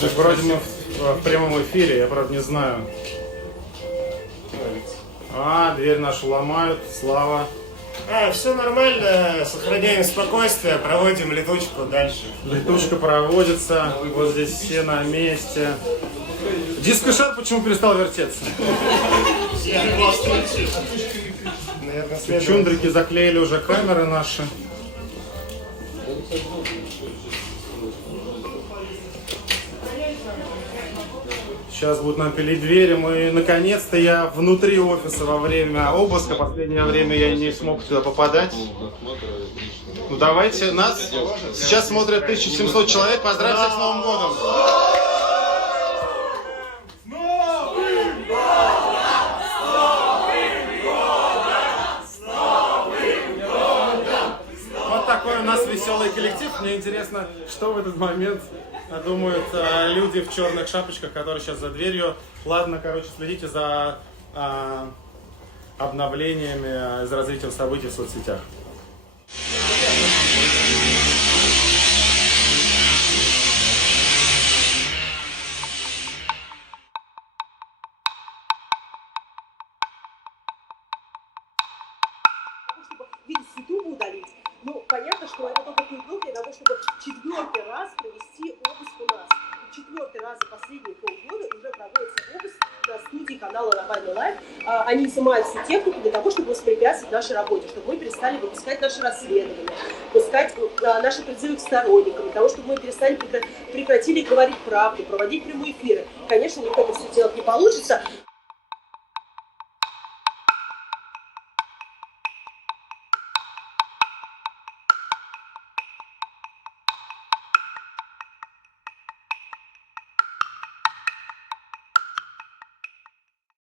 Так, вроде мы в прямом эфире, я правда не знаю. Дверь нашу ломают, Слава. Все нормально, сохраняем спокойствие, проводим летучку дальше. Летучка проводится, вот здесь все на месте. Диско-шар почему перестал вертеться? Чундрики заклеили уже камеры наши. Сейчас будут нам пилить двери. Мы, наконец-то, я внутри офиса во время обыска. Последнее время я не смог сюда попадать. Ну давайте, нас сейчас смотрят 1700 человек. Поздравьте всех с Новым годом! Вот такой у нас веселый коллектив. Мне интересно, что в этот момент думают люди в черных шапочках, которые сейчас за дверью. Ладно, короче, следите за обновлениями, за развитием событий в соцсетях. Видео с YouTube удалить. Ну, понятно, что это только предлог для того, чтобы 4-й раз провести обыск у нас. 4-й раз за последние полгода уже проводится обыск на студии канала Нормальный Лайф. Они изымают всю технику для того, чтобы воспрепятствовать нашей работе, чтобы мы перестали выпускать наши расследования, пускать наши призывы к сторонникам, для того, чтобы мы прекратили говорить правду, проводить прямые эфиры. Конечно, никто это все делать не получится.